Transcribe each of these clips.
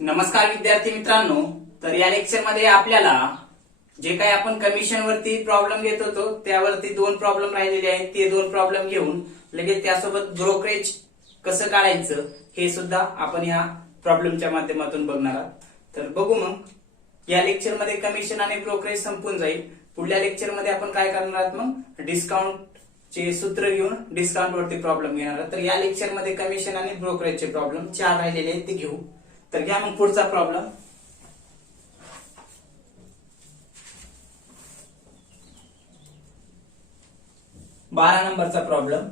नमस्कार विद्यार्थी मित्रांनो. तर या लेक्चर मध्ये आपल्याला जे काही आपण कमिशन वरती प्रॉब्लेम घेत होतो त्यावरती दोन प्रॉब्लेम राहिलेले आहेत. ते दोन प्रॉब्लेम घेऊन लगेच त्यासोबत ब्रोकरेज कसं काढायचं हे सुद्धा आपण या प्रॉब्लेमच्या माध्यमातून बघणार आहोत. तर बघू मग या लेक्चर मध्ये कमिशन आणि ब्रोकरेज संपून जाईल. पुढल्या लेक्चर मध्ये आपण काय करणार आहोत मग डिस्काउंट चे सूत्र घेऊन डिस्काउंट वरती प्रॉब्लेम घेणार आहोत. तर या लेक्चर मध्ये कमिशन आणि ब्रोकरेजचे प्रॉब्लेम 4 राहिलेले आहेत ते घेऊ. तर घ्या मग पुढचा प्रॉब्लेम. बारा नंबरचा problem.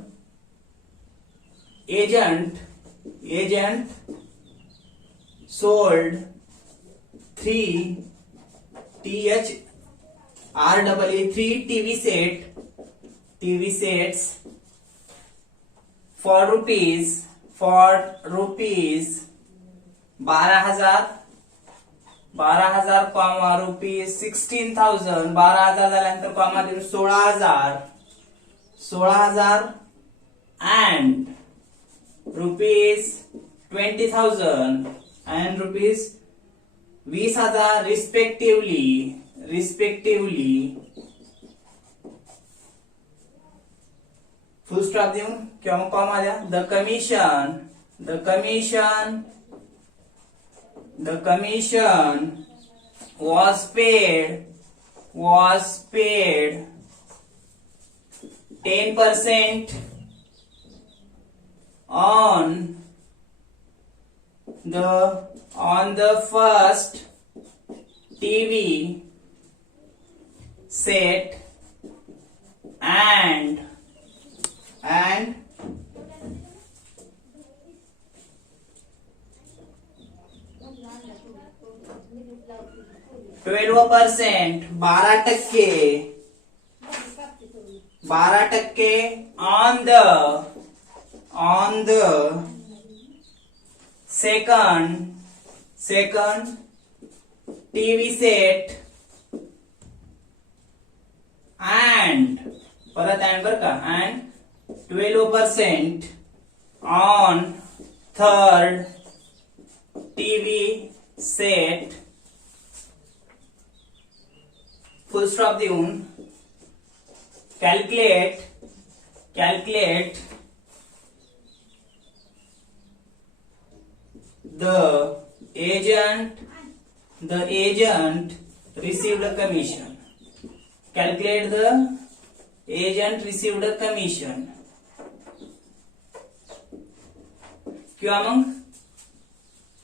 Agent sold 3 TV sets for rupees 12,000 comma rupees 16,000 12,000 झाल्यानंतर कॉमा देऊन 16,000 and rupees 20,000 and rupees 20,000 respectively full stop देऊन किंवा कॉमा द्या. The commission was paid 10% on the first TV set and 12% 12% on the second TV set and परत and बर का and 12% on third TV set full stop देऊन calculate the agent received a commission. Calculate the agent received a commission. किंवा मग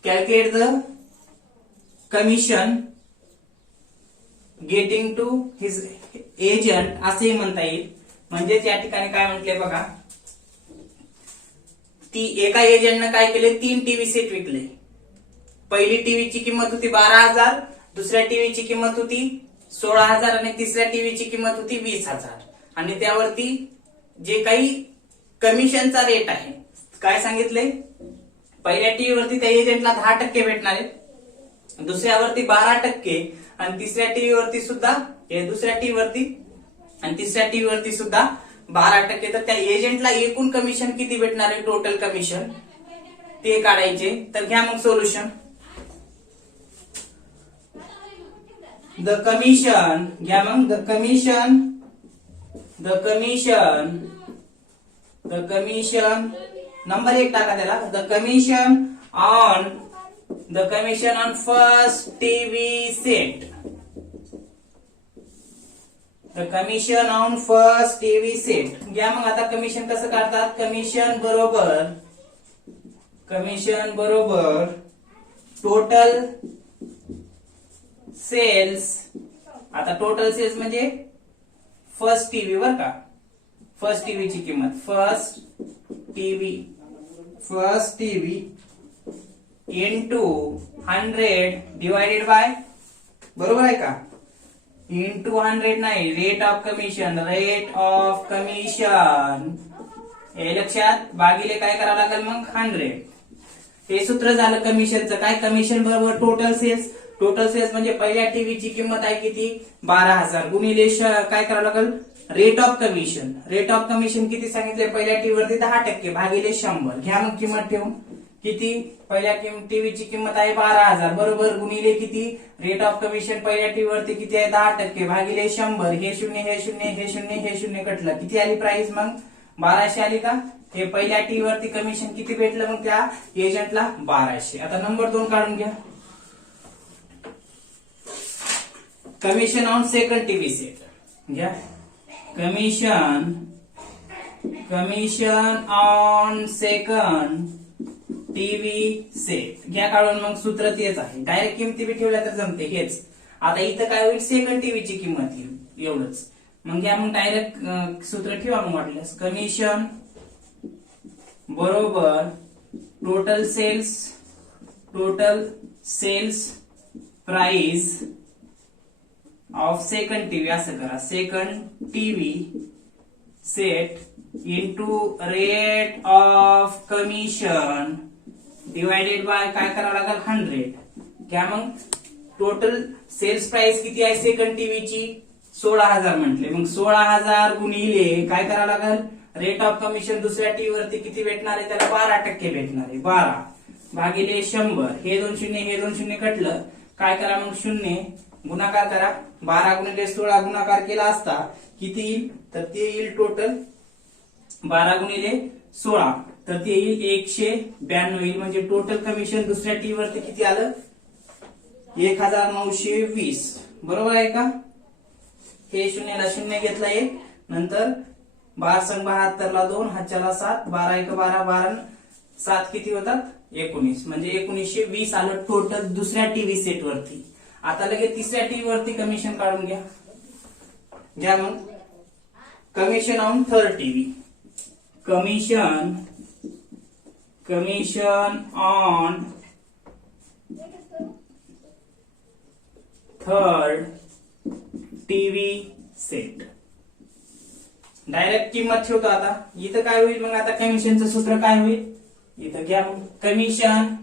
calculate the commission getting to his agent असे म्हणता येईल. म्हणजे त्या ठिकाणी काय म्हटले बघा, ती एका एजंटने काय केले 3 टीव्ही सेट विकले. पहिली टीव्हीची किंमत होती 12,000, दुसऱ्या टीव्हीची किंमत होती 16,000 आणि तिसऱ्या टीव्हीची किंमत होती 20,000 आणि त्यावरती जे काही कमिशनचा रेट आहे काय सांगितले, पहिल्या टीव्ही वरती त्या एजंटला 10% भेटणार आहे, दुसऱ्यावरती 12% आणि तिसऱ्या टीव्ही वरती सुद्धा दुसऱ्या टीव्ही वरती आणि तिसऱ्या टीव्ही वरती सुद्धा 12%. तर त्या एजंटला एकूण कमिशन किती भेटणार आहे, टोटल कमिशन ते काढायचे. तर घ्या मग सोल्युशन. द कमिशन घ्या मग द कमिशन नंबर 1 टाका त्याला. The commission on first TV set. The commission on first TV set घ्या मग. आता कमिशन कसं काढतात, कमिशन बरोबर टोटल सेल्स. आता टोटल सेल्स म्हणजे फर्स्ट टीव्ही बर का, फर्स्ट टीव्हीची किंमत first TV into 100 divided by, बरोबर आहे का, इंटू 100 नाही, रेट ऑफ कमिशन हे लक्षात, भागिले काय करावं लागेल मग 100. हे सूत्र झालं कमिशनचं. काय, कमिशन बरोबर टोटल सेल्स. टोटल सेल्स म्हणजे पहिल्या टीव्हीची किंमत आहे किती 12,000 गुणिले काय करावं लागेल rate of commission. Rate of commission किती सांगितले पहिल्या टीव्ही वरती 10% भागिले 100. घ्या मग किंमत ठेवून किती पहिल्या टीव्हीची किंमत आहे 12,000 बरोबर गुणिले किती रेट ऑफ कमिशन पहिल्या टीव्ही वरती किती आहे 10% भागिले 100 हे शून्य हे शून्य हे शून्य हे शून्य कटलं किती आली प्राइस मग 1200 आली का हे पहिल्या टीव्ही वरती कमिशन किती भेटलं मग त्या एजंटला 1200. आता नंबर 2 काढून घ्या. Commission on second TV set घ्या. Commission on second TV set घ्या काढून. मग सूत्र तेच आहे डायरेक्ट किमती बी ठेवल्या तर जमते हेच. आता इथं काय होईल सेकंड टीव्हीची किंमत येईल एवढंच. मग घ्या मग डायरेक्ट सूत्र ठेवा मग वाटल्यास कमिशन बरोबर total sales price of second TV असं करा second TV set into rate of commission divided by काय करावं लागेल 100. घ्या मग टोटल सेल्स प्राइस किती आहे सेकंड टीव्हीची 16,000 म्हटले मग 16,000 गुणिले काय करावं लागेल रेट ऑफ कमिशन दुसऱ्या टीव्ही वरती किती भेटणार आहे त्याला 12% भेटणार आहे 12 भागिले 100 हे 2 शून्य हे 2 शून्य कटलं काय करा मग शून्य गुणाकार करा 12 गुणिले 16 गुणाकार केला असता किती येईल तर ते येईल टोटल 12 गुणिले 16 तर ते येईल 192 येईल. म्हणजे टोटल कमिशन दुसऱ्या टीव्ही वरती किती आलं 1920 बरोबर आहे का. हे शून्याला शून्य घेतला 1 नंतर 12 ला 2 हातच्याला 7 12 1 12 12 7 किती होतात 19 म्हणजे 1920 आलं टोटल दुसऱ्या टीव्ही सेट वरती. आता लगेच तिसऱ्या टीव्ही वरती कमिशन काढून घ्या मग commission on third TV commission on third TV set direct किंमत ठेवतो. आता इथं काय होईल मग आता कमिशनचं सूत्र काय होईल इथं घ्या मग कमिशन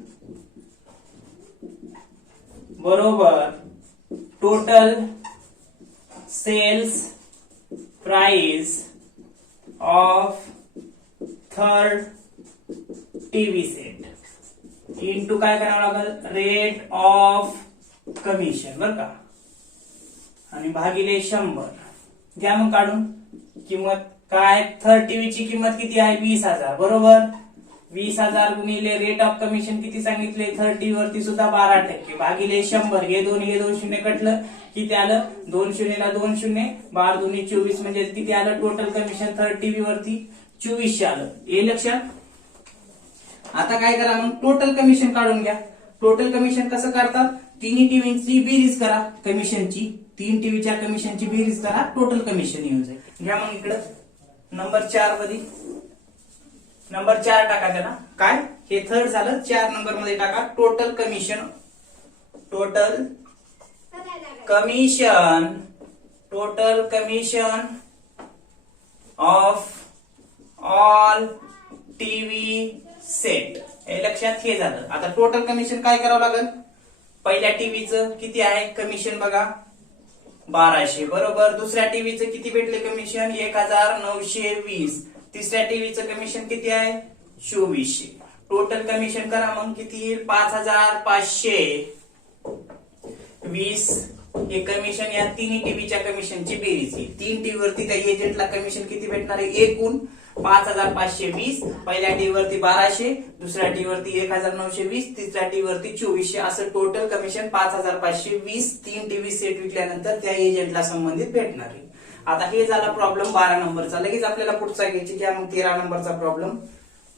बरोबर total sales price of third TV set into काय करावं लागेल रेट ऑफ कमिशन बर का आणि भागिले 100. घ्या मग काढून किंमत काय थर्ड टीव्हीची किंमत किती आहे 20,000 बरोबर 20,000 गुणिले रेट ऑफ कमिशन किती सांगितले थर्ड टीव्ही वरती सुद्धा 12% भागिले 100 हे 2 शून्य कटलं किती आलं 2 शून्यला 2 शून्य 12 2 24 म्हणजे किती आलं टोटल कमिशन थर्ड टीव्ही वरती 2400 आलं. हे लक्षात. आता काय करा मग टोटल कमिशन काढून घ्या. टोटल कमिशन कसं करतात तिन्ही टीव्हीची बेरीज करा कमिशनची 3 टीव्हीच्या कमिशनची बेरीज करा टोटल कमिशन येऊन जाईल. घ्या मग इकडं नंबर 4 मध्ये नंबर 4 टाका त्याला काय हे थर्ड झालं 4 नंबर मध्ये टाका total commission of all TV set. हे लक्षात हे झालं. आता टोटल कमिशन काय करावं लागेल पहिल्या टीव्हीचं किती आहे कमिशन बघा 1200 बरोबर दुसऱ्या टीव्हीचं किती भेटले कमिशन 1920 तिसऱ्या टीव्हीचं कमिशन किती आहे 2400. टोटल कमिशन करा मग किती येईल 5520 हे कमिशन या तिन्ही टीव्हीच्या कमिशनची बेरीज येईल. 3 टीव्ही वरती त्या एजंटला कमिशन किती भेटणार आहे एकूण 5520 पहिल्या टीव्ही वरती 1200 दुसऱ्या टीव्ही वरती 1920 तिसऱ्या टीव्ही वरती 2400 असं टोटल कमिशन 5520 3 टीव्ही सेट विकल्यानंतर त्या एजंटला संबंधित भेटणार आहे. आता हे झाला प्रॉब्लेम 12 नंबरचा. लगेच आपल्याला पुढचा घ्यायची घ्या मग 13 नंबरचा प्रॉब्लेम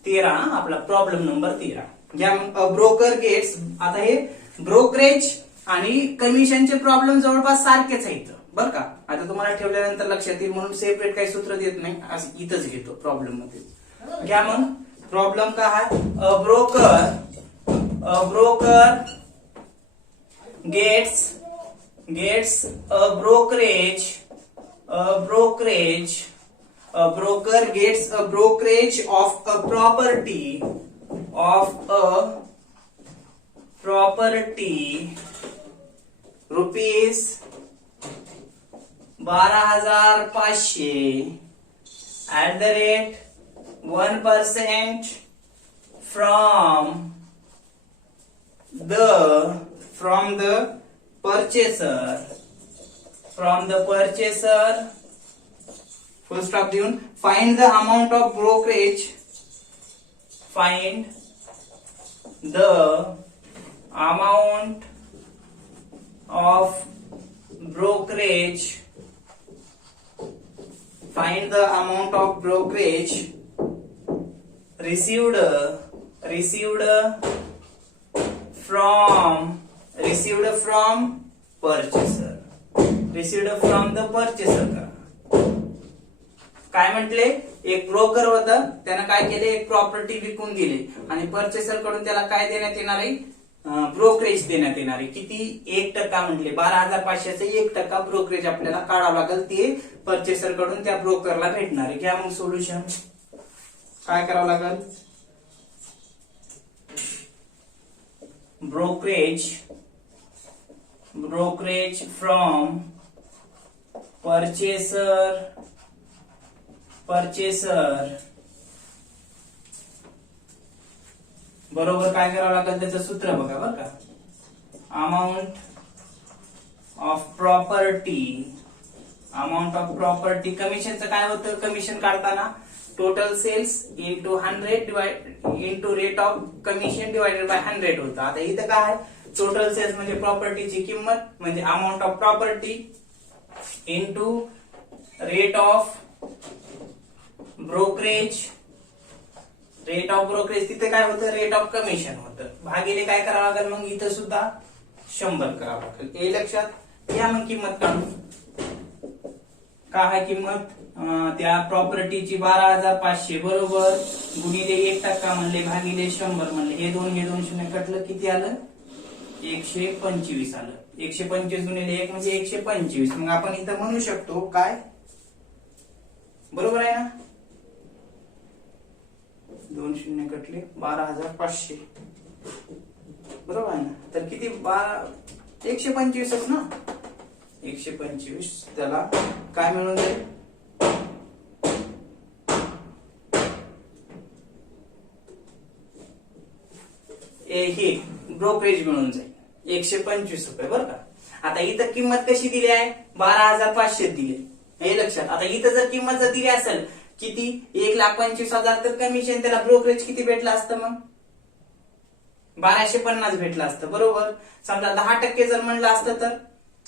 13 आपला प्रॉब्लेम नंबर 13 घ्या मग ब्रोकर गेट्स. आता हे ब्रोकरेज आणि कमिशनचे प्रॉब्लेम जवळपास सारखेच आहेत बरं का. आता तुम्हाला ठेवल्यानंतर लक्षात येईल म्हणून सेपरेट काही सूत्र देत नाही असं इथंच घेतो प्रॉब्लेम मध्ये. घ्या मग प्रॉब्लेम काय a broker gets a brokerage a broker gets a brokerage of a property rupees 12,500 at the rate 1% from from the purchaser full stop देऊन find the amount of brokerage find the amount of brokerage received from purchaser करा. काय म्हटले, एक broker होता, त्यानं काय केले, एक प्रॉपर्टी विकून दिली आणि पर्चेसर कडून त्याला काय देण्यात येणार आहे, ब्रोकरेज देण्यात येणार आहे. किती, 1% म्हटले. 12,500चे 1% ब्रोकरेज आपल्याला काढावं लागेल, ते पर्चेसर कडून त्या ब्रोकरला भेटणार आहे. घ्या मग सोल्युशन. काय करावं लागेल, brokerage from purchaser बरोबर काय करावं लागेल, त्याचं सूत्र बघा बरं का. अमाऊंट ऑफ प्रॉपर्टी कमिशनचं काय होतं, कमिशन काढताना total sales into 100 into rate of commission divided by 100 होतं. आता इथं काय, टोटल सेल्स म्हणजे प्रॉपर्टीची किंमत म्हणजे amount of property into rate of brokerage. तिथे काय होतं, रेट ऑफ कमिशन होतं, भागिले काय करावं लागेल, मग इथं सुद्धा 100 करावं लागेल. हे लक्षात या. मग किंमत काढू. काय आहे किंमत, त्या प्रॉपर्टीची 12,500 बरोबर गुणिले 1% म्हणले भागिले 100 म्हणले. हे दोन शून्य कटलं, किती आलं, 125 आलं. 125 गुणिले 1 म्हणजे 125. मग आपण इथं म्हणू शकतो काय, बरोबर आहे ना, 2 शून्य कटले, 12,500 बरोबर आहे ना. तर किती, 125 ना, 125. त्याला काय मिळून जाईल, हे ब्रोकरेज मिळून जाईल 125 रुपये बरं का. आता इथं किंमत कशी दिली आहे, 12,500 दिली. हे लक्षात. आता इथं जर किंमत जर दिली असेल किती, 1,25,000, तर कमिशन त्याला ब्रोकरेज किती भेटलं असतं, मग 1250 भेटलं असतं बरोबर. समजा 10% जर म्हणलं असतं तर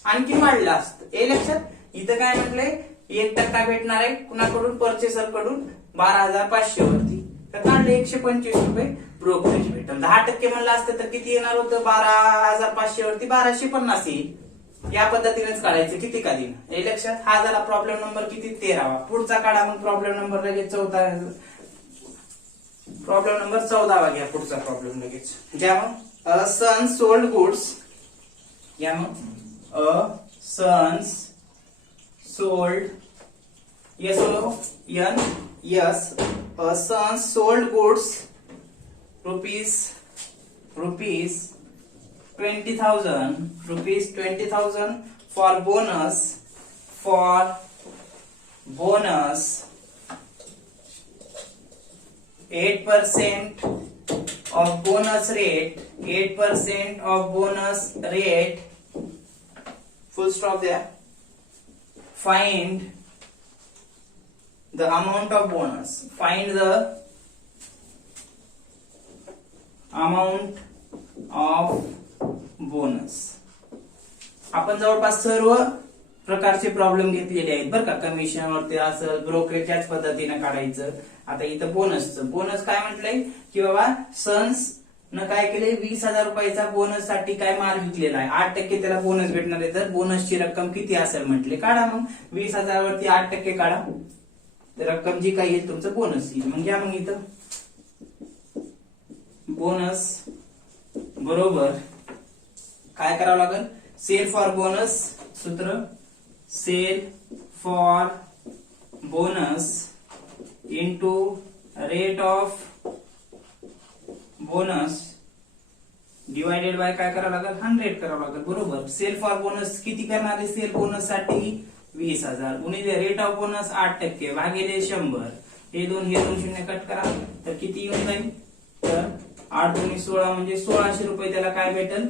आणखी वाढलं असतं. हे लक्षात. इथं काय म्हटलंय, 1% भेटणार आहे कुणाकडून, पर्चेसर कडून 12,500 वरती, तर काढले 125 रुपये ब्रोकरेज भेटेल. 10% म्हणलं असतं तर किती येणार होतं, 12,500 वरती 1250 येईल. या पद्धतीनेच काढायचं, किती का दिन. हे लक्षात. हा झाला प्रॉब्लेम नंबर किती, 13वा. पुढचा काढा मग प्रॉब्लेम नंबर लगेच 14. प्रॉब्लेम नंबर 14वा घ्या. पुढचा प्रॉब्लेम लगेच घ्या. मग अ सन सोल्ड गुड्स, घ्या मग a sons sold, a son sold goods rupees 20,000 for bonus 8% of bonus rate full stop there. Find the amount of bonus. Find the amount of bonus. आपण जवळपास सर्व प्रकारचे प्रॉब्लेम घेतलेले आहेत बरं का. कमिशन वरती असं ब्रोकरेजच्याच पद्धतीने काढायचं. आता इथं बोनस काय म्हटलंय की बाबा सन्स न काय केले, 20,000 रुपयाचा बोनस साठी काय माल विकलेला आहे, 8% त्याला बोनस भेटणार आहे. तर बोनसची रक्कम किती असेल म्हटले, काढा मग 20,000 वरती 8% काढा, तर रक्कम जी काही येईल तुमचं बोनस येईल. मग घ्या मग इथं बोनस बरोबर काय करावं लागेल, सेल फॉर बोनस. सूत्र sale for bonus into rate of bonus divided by काय करावं लागेल, 100 करावं लागेल बरोबर. सेल फॉर बोनस किती करणार आहे, सेल बोनस साठी 20,000 गुणिले रेट ऑफ बोनस 8% भागिले 100. हे दोन शून्य कट करा, तर किती येऊन जाईल, तर 8 दुनी 16 म्हणजे 1600 रुपये त्याला काय भेटल,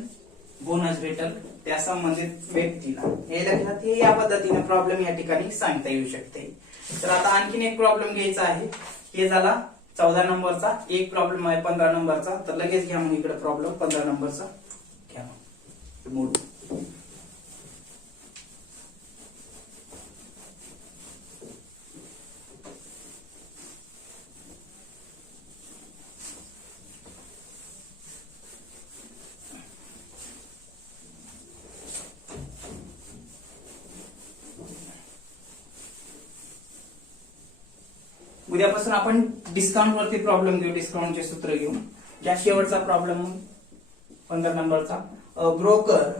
बोनस भेटल त्या संबंधित व्यक्तीला. हे लक्षात या पद्धतीने प्रॉब्लेम या ठिकाणी सांगता येऊ शकते. तर आता आणखीन एक प्रॉब्लेम घ्यायचा आहे. हे झाला 14 नंबरचा. एक प्रॉब्लेम आहे 15 नंबरचा. तर लगेच घ्या मग इकडे प्रॉब्लेम 15 नंबरचा घ्या मूड. उद्यापासून आपण डिस्काउंट वरती प्रॉब्लेम घेऊ, डिस्काउंटचे सूत्र घेऊ. या शेवटचा प्रॉब्लेम 15 नंबरचा. Broker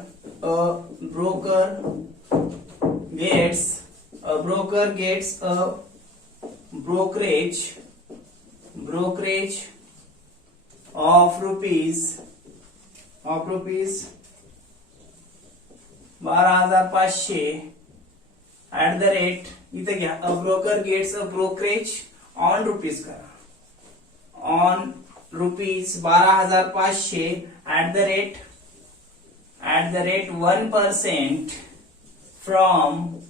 gets a brokerage of rupees 12,500 at the rate, इथे घ्या, a broker gets a brokerage on rupees करा, on rupees 12,500 at the rate 1% from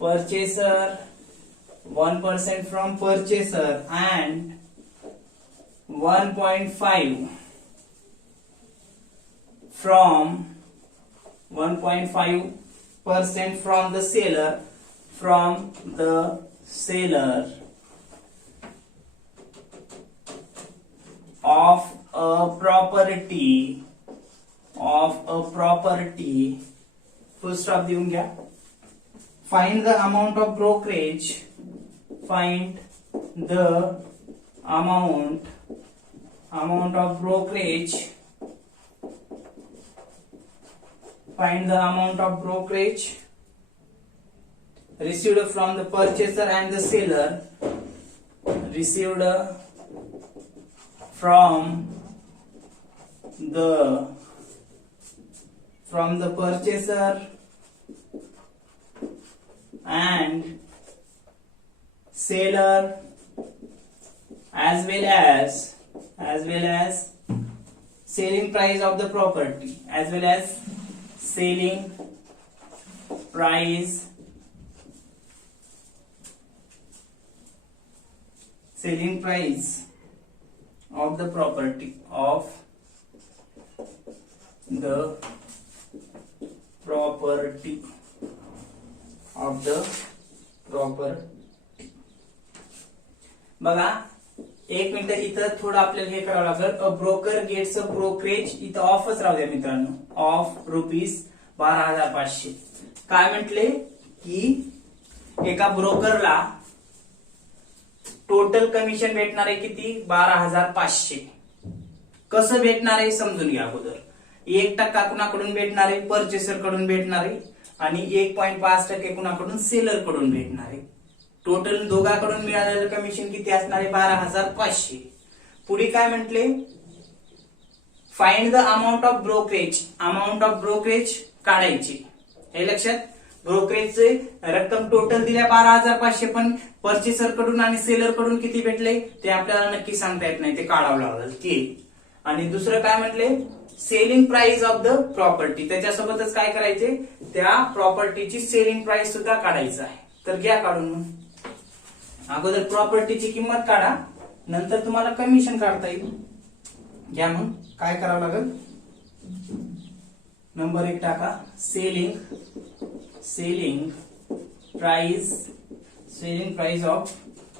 purchaser, 1% from purchaser and 1.5% from the seller of a property full stop देऊन घ्या. Find the amount of brokerage received from the purchaser and the seller, received from the purchaser and seller, as well as selling price of the property, as well as selling price of the property बघा. एक minute इथं थोडं आपल्याला हे करावं लागेल. A broker gets a brokerage, इथं ऑफच राहू द्या मित्रांनो, ऑफ रुपीज 12,500. काय म्हटले की एका ब्रोकरला टोटल कमिशन भेटणार आहे किती, 12,500. कसं भेटणार आहे समजून घ्या अगोदर. 1% कुणाकडून भेटणार आहे, परचेसर कडून भेटणार आहे, आणि 1.5% कुणाकडून, सेलर कडून भेटणार आहे. टोटल दोघांकडून मिळालेलं कमिशन किती असणार आहे, 12,500. पुढे काय म्हटले, find the amount of brokerage काढायची. हे लक्षात, ब्रोकरेजचे रक्कम टोटल दिल्या 12,500, पण परचेसर कडून आणि सेलर कडून किती भेटले ते आपल्याला नक्की सांगता येत नाही, ते काढावं लागेल की. आणि दुसरं काय म्हटले, selling price of the property, त्याच्यासोबतच काय करायचे, त्या प्रॉपर्टीची सेलिंग प्राइस सुद्धा काढायचं आहे. तर घ्या काढून. मग अगोदर प्रॉपर्टीची किंमत काढा, नंतर तुम्हाला कमिशन काढता येईल. घ्या मग काय करावं लागेल, नंबर 1 टाका, सेलिंग प्राइस ऑफ,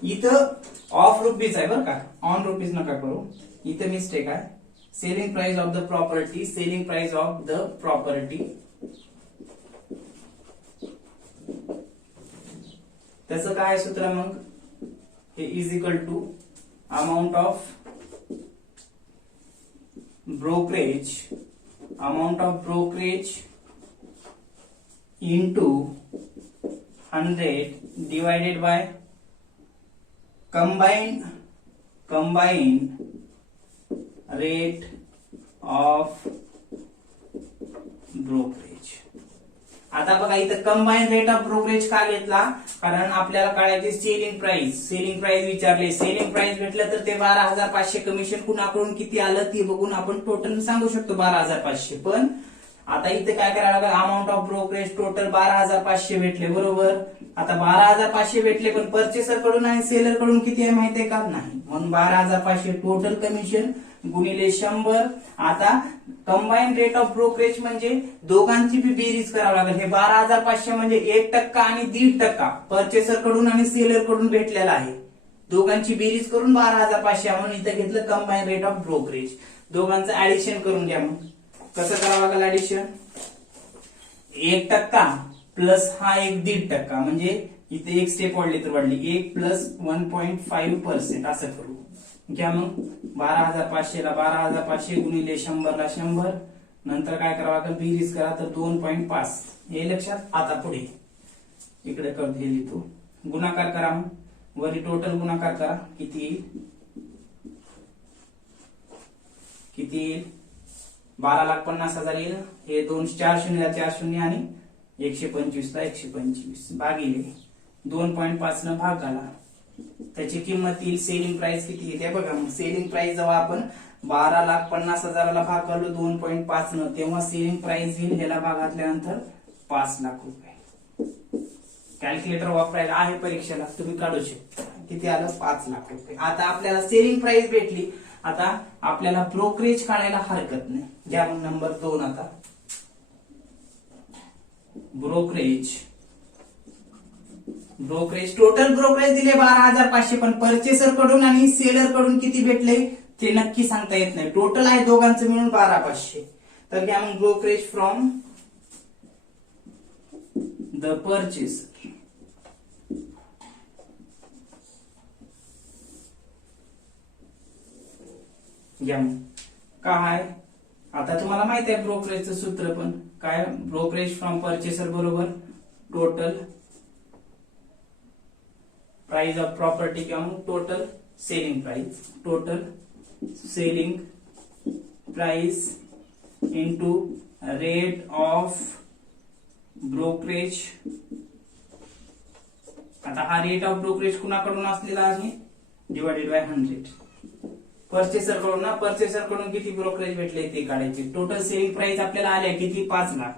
इथं ऑफ रुपीज आहे बरं का, ऑन रुपीज नका करू, इथं मिस्टेक आहे. Selling price of the property, त्याचं काय सूत्र मग, हे is equal to amount of brokerage into 100 divided by combined rate of brokerage. आता बघा इथं कंबाईन रेट ऑफ ब्रोकरेज का घेतला, कारण आपल्याला कळायचे सेलिंग प्राइस विचारले. सेलिंग प्राइस भेटलं तर ते 12,500 कमिशन कुणाकडून किती आलं ते बघून आपण टोटल सांगू शकतो 12,500. पण आता इथे काय करायला लागेल, अमाऊंट ऑफ ब्रोकरेज टोटल 12,500 भेटले बरोबर. आता 12,500 भेटले पण परचेसर कडून आणि सेलर कडून किती आहे माहितीये का, नाही. म्हणून 12,500 टोटल कमिशन गुणिले 100. आता कंबाईन रेट ऑफ ब्रोकरेज म्हणजे दोघांची बी बेरीज करावी लागेल. हे 12,500 म्हणजे 1% आणि 1.5% परचेसर कडून आणि सेलर कडून भेटलेला आहे. दोघांची बेरीज करून 12,500 म्हणून इथे घेतलं कंबाईन रेट ऑफ ब्रोकरेज. दोघांचं ऍडिशन करून घ्या. मग कसं करावं लागेल ऍडिशन, 1% प्लस हा एक 1.5% म्हणजे इथे एक स्टेप वाढली तर वाढली, 1 प्लस 1.5% असं करू घ्या. मग 12,500 ला 12,500 गुणिले 100 ला 100. नंतर काय करावं लागेल, बेरीज करा तर 2.5. हे लक्षात. आता पुढे इकडे कर हे लिहितो, गुणाकार करा. मग वरी टोटल गुणाकार करा, किती येईल 12,50,000 येईल. हे 4 शून्य 4 शून्य आणि 125 ला 125 भागिले 2.5 न भाग घाला. त्याची किंमत येईल, सेलिंग प्राइस किती येते बघा. मग सेलिंग प्राइस जेव्हा आपण 12,50,000 ला भाग घालू 2.5 न, तेव्हा सेलिंग प्राइस येईल ह्याला भाग घातल्यानंतर 5 लाख रुपये. कॅल्क्युलेटर वापरायला आहे परीक्षेला, तुम्ही काढू शकता. किती आलं, 5 लाख रुपये. आता आपल्याला सेलिंग प्राइस भेटली. आता आपल्याला ब्रोकरेज काढायला हरकत नाही. घ्या मग नंबर 2. आता ब्रोकरेज टोटल ब्रोकरेज दिले 12,500 पण परचेसर कडून आणि सेलर कडून किती भेटले ते नक्की सांगता येत नाही. टोटल आहे दोघांचं मिळून 12,500. तर घ्या मग ब्रोकरेज फ्रॉम द परचेसर. घ्या मग काय, आता तुम्हाला माहित आहे ब्रोकरेजचं सूत्र पण काय, ब्रोकरेज फ्रॉम परचेसर बरोबर टोटल प्राइस ऑफ प्रॉपर्टी किंवा total selling price into rate of brokerage. आता हा रेट ऑफ ब्रोकरेज कुणाकडून असलेला आहे, डिवाइडेड बाय 100. परचेसर कडून ना, परचेसर कडून किती ब्रोकरेज भेटले ते काढायचे. टोटल सेलिंग प्राइस आपल्याला आल्या किती, 5 लाख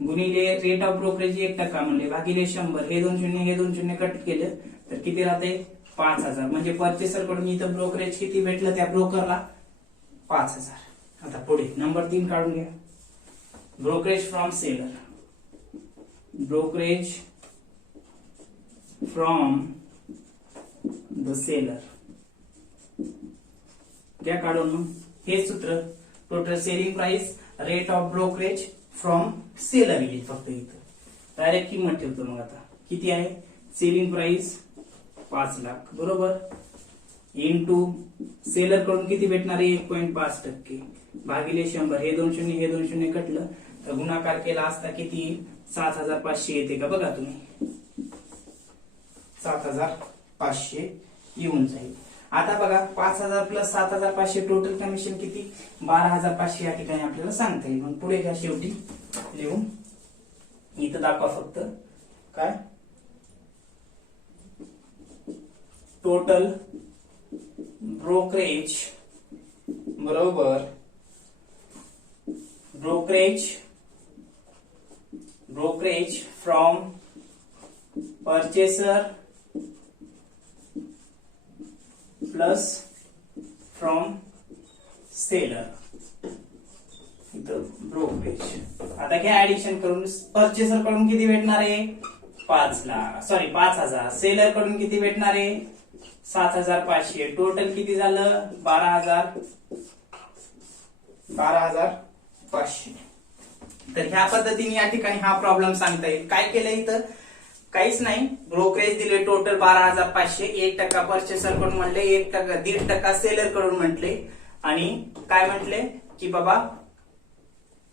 गुणिले रेट ऑफ ब्रोकरेज 1% म्हणले भागिले 100. हे 2 शून्य कट केलं तर किती राहते, 5,000. म्हणजे परचेसर कडून इथं ब्रोकरेज किती भेटलं त्या ब्रोकरला, 5,000. आता पुढे नंबर 3 काढून घ्या, brokerage from seller. Brokerage from the seller घ्या काढून. मग हे सूत्र total selling price rate of brokerage from seller येईल. फक्त इथं डायरेक्ट किंमत ठेवतो. मग आता किती आहे, सेलिंग प्राइस 5 लाख बरोबर, इंटू सेलर कडून किती भेटणार आहे 1.5% भागिले 100. हे 2 शून्य कटलं तर गुणाकार केला असता किती, 7,500 येते का बघा तुम्ही, 7,500 येऊन जाईल. आता बघा 5,000 प्लस 7,500 टोटल कमिशन किती, 12,500 या ठिकाणी आपल्याला सांगता येईल. मग पुढे घ्या शेवटी लिहून, इथं दाखवा फक्त काय, टोटल ब्रोकरेज बरोबर brokerage from purchaser plus from seller. इथं ब्रोकरेज. आता घ्या ऍडिशन करून, परचेसर कडून किती भेटणार आहे 5,000. सेलर कडून किती भेटणार आहे 7,500. टोटल किती झालं 12,500. तर ह्या पद्धतीने या ठिकाणी हा प्रॉब्लेम सांगता येईल. काय केलं इथं, काहीच नाही. ब्रोकरेज दिले टोटल 12,500. 1% परचेसर कडून म्हटले, 1.5% सेलर कडून म्हटले आणि काय म्हटले की बाबा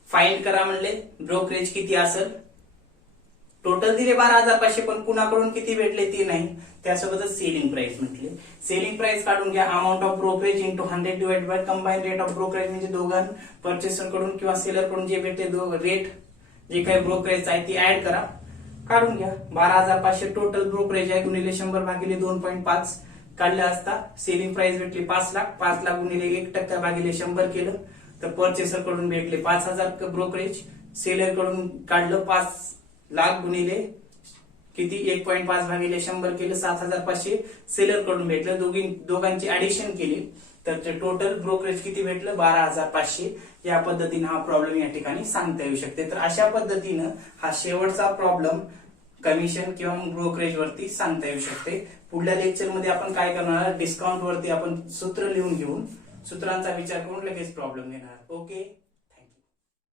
फाइंड करा म्हणले ब्रोकरेज किती असेल. टोटल दिले 12,500 पण कुणाकडून किती भेटले ते नाही. त्यासोबतच सेलिंग प्राइस म्हटले. सेलिंग प्राइस काढून घ्या, amount of brokerage into 100 divide by combine rate of brokerage म्हणजे दोघां परचेसर कडून किंवा सेलर कडून जे भेटते रेट जे काही ब्रोकरेज आहे ती ऍड करा, काढून घ्या. 12,500 टोटल ब्रोकरेज आहे गुणिले 100 भागिले 2.5 काढल्या असता सेलिंग प्राइस भेटली 5 लाख. 5 लाख गुणिले 1% भागिले 100 केलं तर परचेसर कडून भेटले 5,000 ब्रोकरेज. सेलर कडून काढलं 5 लाख गुणिले किती 1.5 भागिले 100 केलं 7,500 सेलर कडून भेटलं. दोघांची ऍडिशन केली तर टोटल ब्रोकरेज किती भेटलं 12,500. या पद्धतीने हा प्रॉब्लेम या ठिकाणी सांगता येऊ शकते. तर अशा पद्धतीनं हा शेवटचा प्रॉब्लेम कमिशन किंवा ब्रोकरेज वरती सांगता येऊ शकते. पुढल्या लेक्चर मध्ये आपण काय करणार, डिस्काउंट वरती आपण सूत्र लिहून घेऊन सूत्रांचा विचार करून लगेच प्रॉब्लेम घेणार. ओके.